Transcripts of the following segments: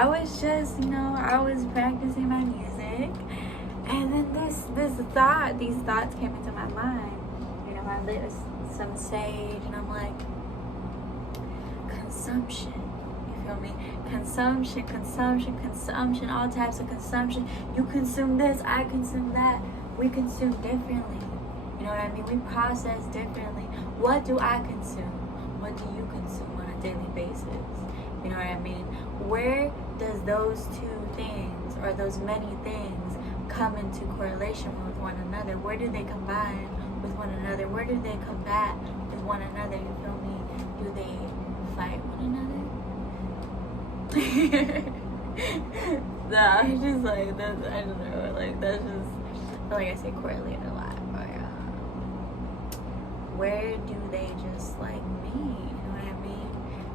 I was just, I was practicing my music, and then these thoughts came into my mind. I lit some sage, and I'm like, consumption. You feel me? Consumption, all types of consumption. You consume this, I consume that. We consume differently. You know what I mean? We process differently. What do I consume? What do you consume on a daily basis? You know what I mean? Where does those two things, or those many things, come into correlation with one another? Where do they combine with one another? Where do they combat with one another? You feel me? Do they fight one another? Nah, I'm just like, that's, I don't know, like, that's just, I feel like I say correlate a lot, but where do they just like meet? You know what I mean?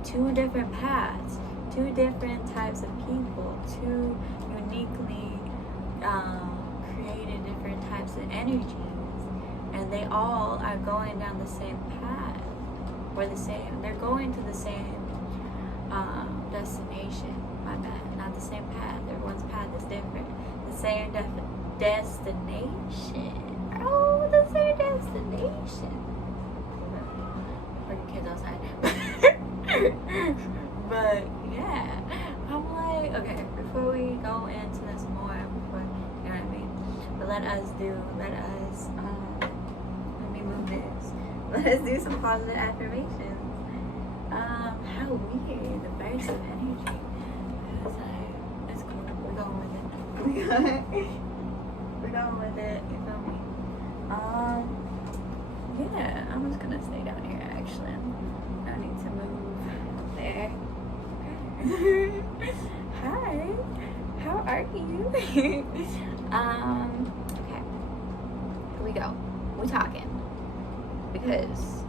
Two different paths, two different types of people, two uniquely created different types of energies, and they all are going down the same path, or they're going to the same destination. My bad, not the same path. Everyone's path is different. The same destination. Oh, the same destination. For the kids outside. But yeah, I'm like, okay, before we go into this more, you know what I mean? But let us, let me move this. Let us do some positive affirmations. How weird, the burst of energy. It's cool, we're going with it. We're going with it, you feel me? Yeah, I'm just gonna stay down here actually. I don't need to move there. Okay. Hi, how are you? Okay, here we go. We're talking because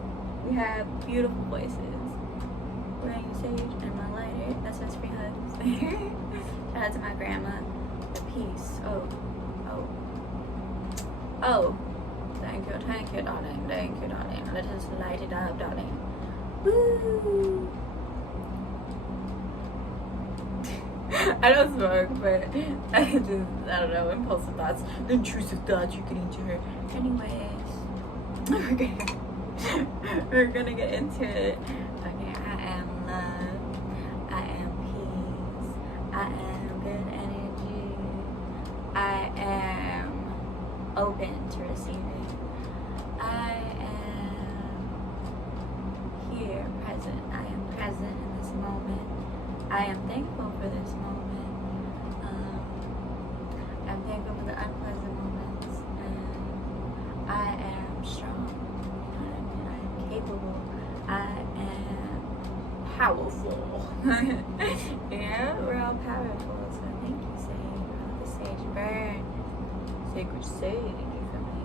we have beautiful voices. We're wearing sage and my lighter. That's just free hugs. Shout out to my grandma. The peace. Oh. Thank you, darling. Thank you, darling. Let us light it up, darling. Woo! I don't smoke, but I don't know, impulsive thoughts, the intrusive thoughts you get into it. Anyways, we're gonna get into it. Okay, I am love. I am peace. I am good energy. I am open to receiving. I am here, present. I am present in this moment. I am thankful for this moment. I'm thankful for the unpleasant moments. And I am strong. I am capable. I am powerful. Yeah, we're all powerful. So thank you, Sage. The sage burn. Sacred sage. You feel me? You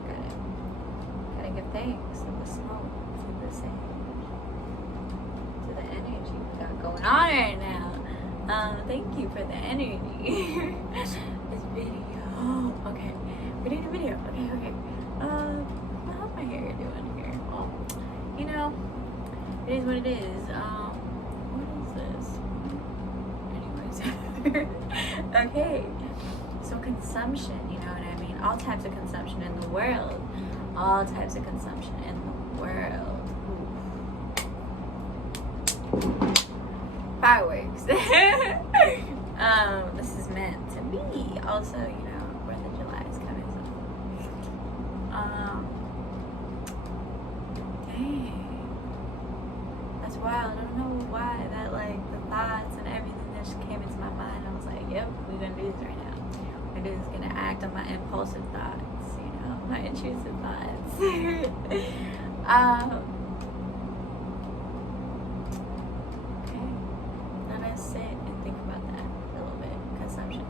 gotta give thanks to the smoke, to the sage, to the energy we got going on right now. Thank you for the energy. This video. Okay. We're doing a video. Okay. How's my hair doing here? Well, it is what it is. What is this? Anyways. Okay. So consumption, you know what I mean? All types of consumption in the world. All types of consumption in the world. Fireworks. This is meant to be. Also, 4th of July is coming. Dang. That's wild. I don't know why that, the thoughts and everything that just came into my mind. I was like, yep, we're gonna do this right now. We're just gonna act on my impulsive thoughts, my intrusive thoughts. Sit and think about that a little bit. Consumption.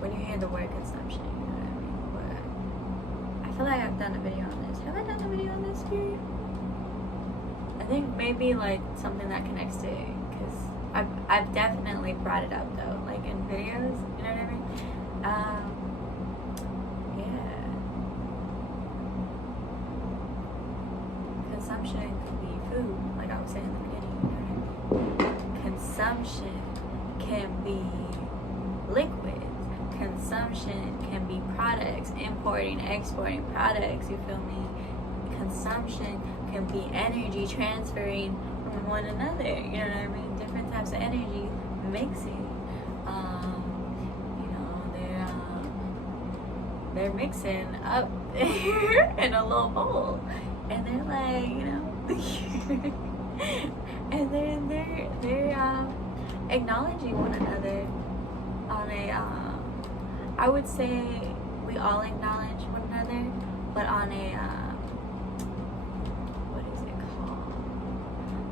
When you hear the word consumption, you know what I mean? But I feel like I've done a video on this. Have I done a video on this here? I think maybe something that connects to it, because I've definitely brought it up though, in videos. You know what I mean? Yeah. Consumption could be food, like I was saying in the beginning. You know what I mean? Consumption can be liquids. Consumption can be products, importing, exporting products, you feel me? Consumption can be energy transferring from one another, you know what I mean? Different types of energy mixing. They're mixing up in a little bowl, and they're like, and they're acknowledging one another on a I would say we all acknowledge one another, but on a what is it called?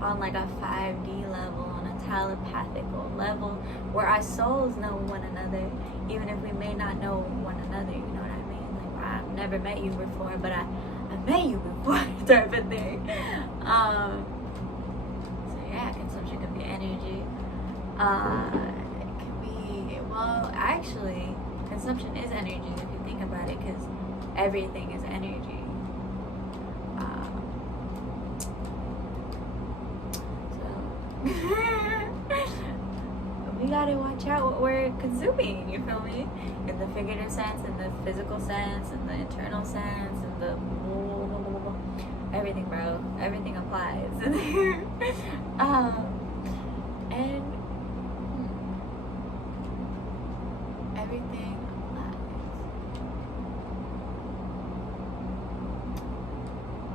On like a 5D level, on a telepathical level, where our souls know one another, even if we may not know one another. You know what I mean? Like, I've never met you before, but I met you before, type of thing. So yeah, consumption can be energy. It can be, well, actually, consumption is energy if you think about it, because everything is energy. We gotta watch out what we're consuming, you feel me? In the figurative sense, in the physical sense, in the internal sense, in the everything, bro. Everything applies. And everything applies.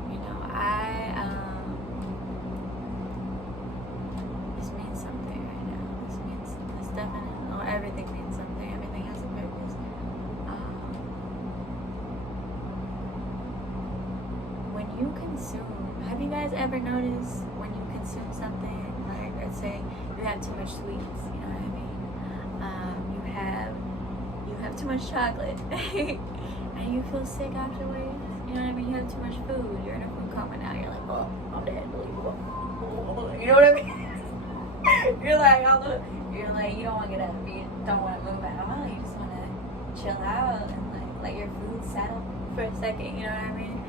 You know, this means something right now. This definitely, or everything means something. Everything has a purpose. When you consume, have you guys ever noticed when you consume something, like let's say you have too much sweets, you know what I mean? You have too much chocolate and you feel sick afterwards, you know what I mean? You have too much food, you're in a food coma now, you're like, oh, I'm dead, you know what I mean? You're like, you don't want to get up, you don't want to move at all, you just want to chill out and like let your food settle for a second, you know what I mean?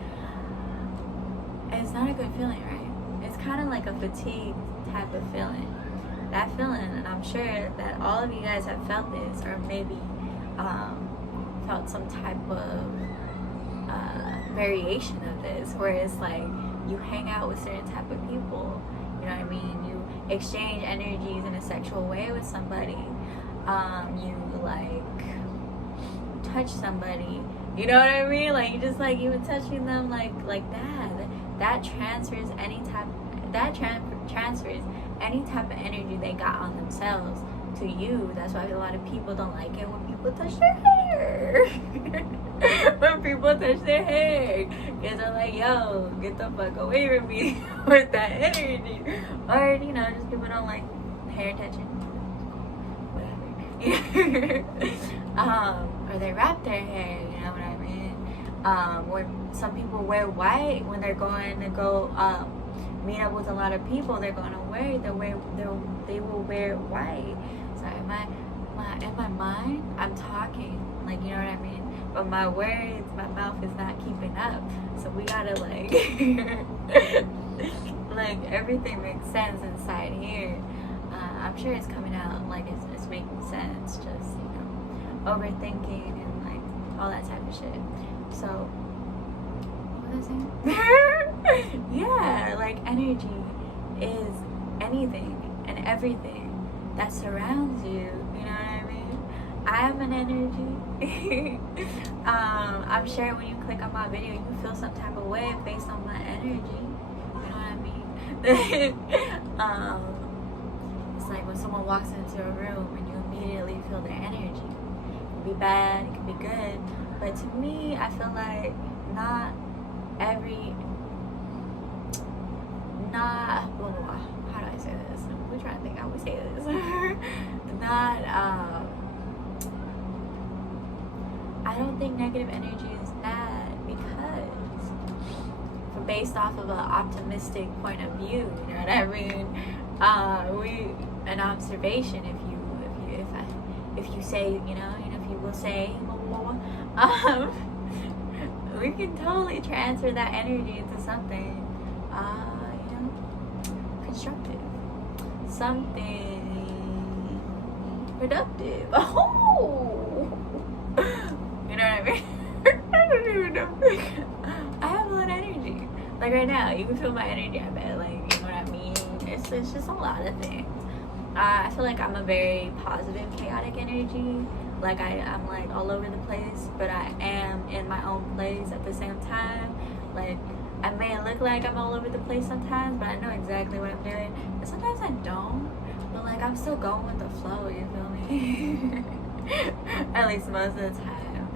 And it's not a good feeling, right? It's kind of like a fatigue type of feeling. That feeling, and I'm sure that all of you guys have felt this, or maybe felt some type of variation of this, where it's like you hang out with certain type of people, you know what I mean? You exchange energies in a sexual way with somebody. You like touch somebody, you know what I mean? Like you just like even touching them like that. That transfers any type. Transfers any type of energy they got on themselves to you. That's why a lot of people don't like it when people touch their hair. When people touch their hair, because they're like, yo, get the fuck away from me with that energy. Or, you know, just people don't like hair touching. Whatever. Or they wrap their hair, you know what I mean? Or some people wear white when they're going to go meet up with a lot of people. They're going to they will wear white. Sorry, in my mind, I'm talking, like, you know what I mean? But my words, my mouth is not keeping up. So we gotta like, like everything makes sense inside here. I'm sure it's coming out like it's making sense. Just, you know, overthinking and like all that type of shit. So, what was I saying? Yeah, like energy is anything and everything that surrounds you. You know what I mean? I am an energy. I'm sure when you click on my video, you feel some type of way based on my energy. You know what I mean? It's like when someone walks into a room and you immediately feel their energy. It can be bad, it can be good. But to me, I feel like how do I say this? We're trying to think how we say this. I don't think negative energy is bad, because based off of an optimistic point of view, you know what I mean? An observation, if you say, you know, if you will say, we can totally transfer that energy into something, constructive, something productive. Oh, you know what I mean? I don't even know. I have a lot of energy. Like right now, you can feel my energy. I bet, like, you know what I mean? It's just a lot of things. I feel like I'm a very positive, chaotic energy. Like I'm like all over the place, but I am in my own place at the same time. Like I may look like I'm all over the place sometimes, but I know exactly what I'm doing. And sometimes I don't, but like I'm still going with the flow. You feel me? At least most of the time.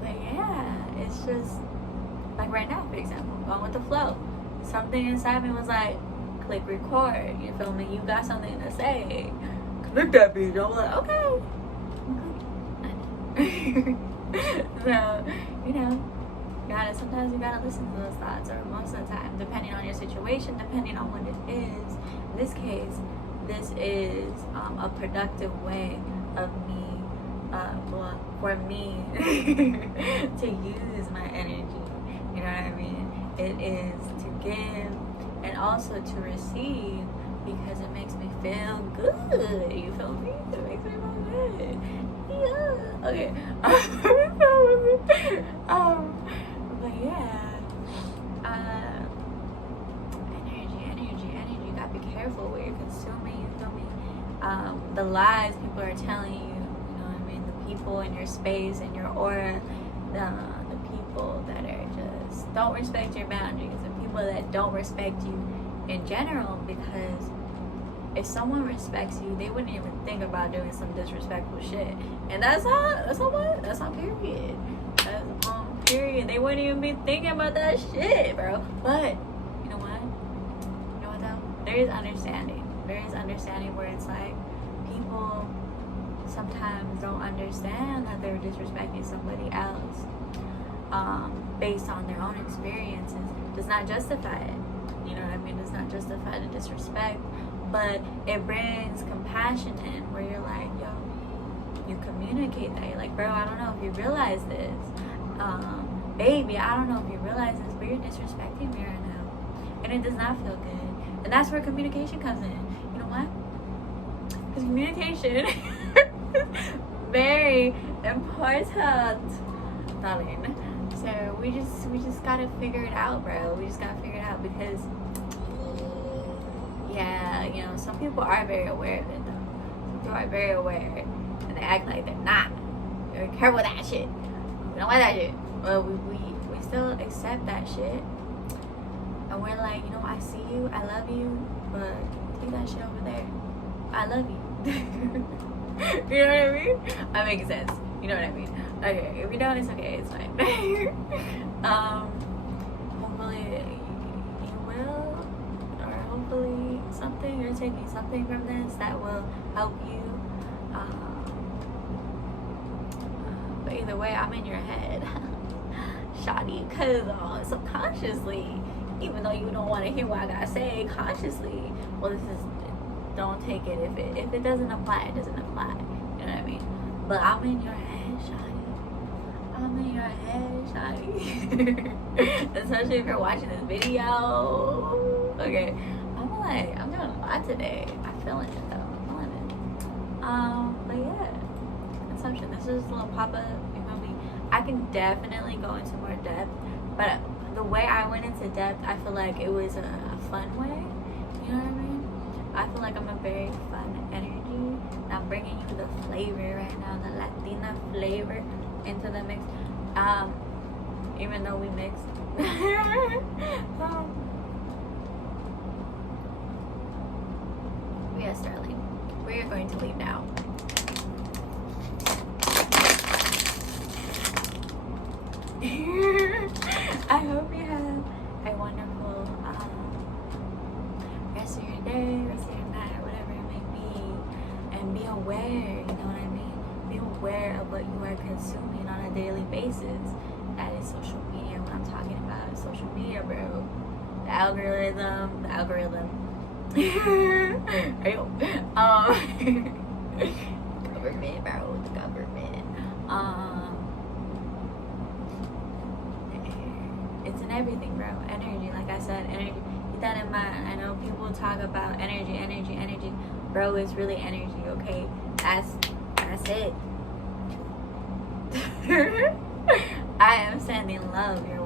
But yeah, it's just like right now, for example, going with the flow. Something inside me was like, click record. You feel me? You got something to say. Click that bitch. I'm like, okay. So, you know, sometimes you gotta listen to those thoughts, or most of the time, depending on your situation, depending on what it is. In this case, this is a productive way of me, for me to use my energy. You know what I mean? It is to give and also to receive, because it makes me feel good. You feel me? It makes me feel good. Yeah. Okay. But yeah. Energy. You gotta be careful what you're consuming. You feel me? The lies people are telling you. You know what I mean? The people in your space and your aura. The people that are just don't respect your boundaries. The people that don't respect you in general, because if someone respects you, they wouldn't even think about doing some disrespectful shit. And that's on period. That's on period. They wouldn't even be thinking about that shit, bro. But you know what? You know what though? There is understanding. There is understanding where it's like people sometimes don't understand that they're disrespecting somebody else. Based on their own experiences, does not justify it. You know what I mean? Does not justify the disrespect, but it brings compassion in, where you're like, yo, you communicate that. You're like, bro, I don't know if you realize this. Baby, I don't know if you realize this, but you're disrespecting me right now. And it does not feel good. And that's where communication comes in. You know what? Because communication is very important, darling. So we just gotta figure it out, bro. We just gotta figure it out, because yeah, you know, some people are very aware of it though. Some people are very aware, and they act like they're not. They're careful with that shit. We don't want that shit. But we still accept that shit. And we're like, you know, I see you, I love you, but take that shit over there. I love you. You know what I mean? That makes sense. You know what I mean? Okay, if you don't, it's okay, it's fine. Hopefully you will, or hopefully you're taking something from this that will help you. But either way, I'm in your head, shoddy, because subconsciously, even though you don't want to hear what I gotta say, consciously, well, don't take it. If it doesn't apply, it doesn't apply. You know what I mean? But I'm in your head, shoddy. I'm in your head, shoddy. Especially if you're watching this video. Okay. I'm doing a lot today. I'm feeling it though. I'm feeling it. But yeah. Consumption. This is a little pop-up. You feel me? I can definitely go into more depth. But the way I went into depth, I feel like it was a fun way. You know what I mean? I feel like I'm a very fun energy. I'm bringing you the flavor right now, the Latina flavor into the mix. Even though we mixed. Yes, darling. We are going to leave now. I hope you have a wonderful rest of your day, rest of your night, whatever it may be. And be aware, you know what I mean? Be aware of what you are consuming on a daily basis. That is social media. What I'm talking about is social media, bro. The algorithm. Government, bro. The government. It's in everything, bro. Energy, like I said, energy. Keep that in mind. I know people talk about energy. bro, it's really energy, okay? That's it. I am sending love your